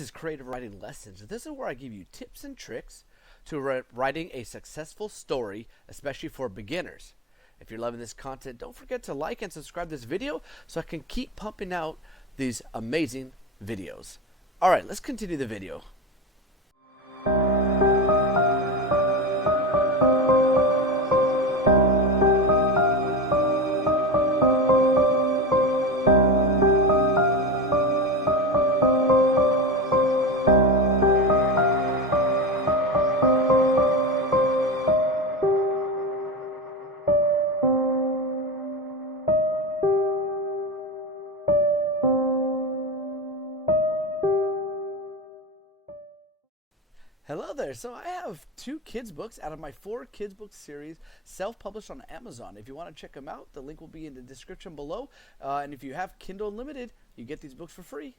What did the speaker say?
This is Creative Writing Lessons. This is where I give you tips and tricks to writing a successful story, especially for beginners. If you're loving this content, don't forget to like and subscribe to this video so I can keep pumping out these amazing videos. All right, let's continue the video. Hello there. So I have 2 kids books out of my 4 kids book series, self-published on Amazon. If you want to check them out, the link will be in the description below. And if you have Kindle Unlimited, you get these books for free.